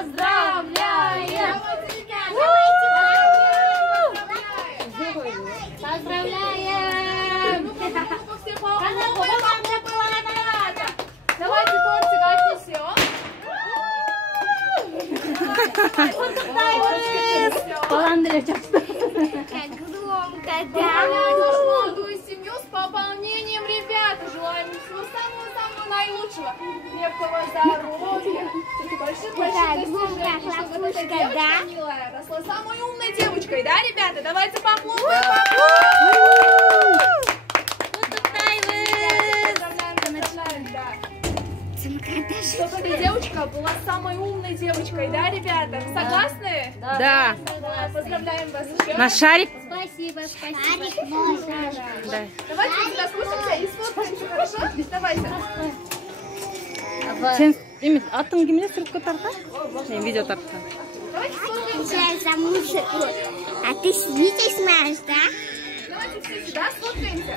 Поздравляем! Поздравляем! Давайте тортик отнесем. Поздравляем молодую семью с пополнением, ребята. Желаем всего самого-самого наилучшего. Крепкого здоровья. Больших достижений, чтобы эта девочка милая росла самой умной девочкой. Да, ребята? Давайте похлопаем. Чтобы эта девочка была самой умной девочкой, да, ребята? Вы согласны? Да. Поздравляем вас еще. На шарик. Спасибо. Да. Давайте сюда спустимся и сфоткаемся, хорошо? Давайте. Сен емес аттың кімде сүріпке тарта? Мен видео тарта. Давайте сфоткаемся. Сейчас за музыку. А ты видишь, Маш, да? Давайте все сюда сфоткаемся.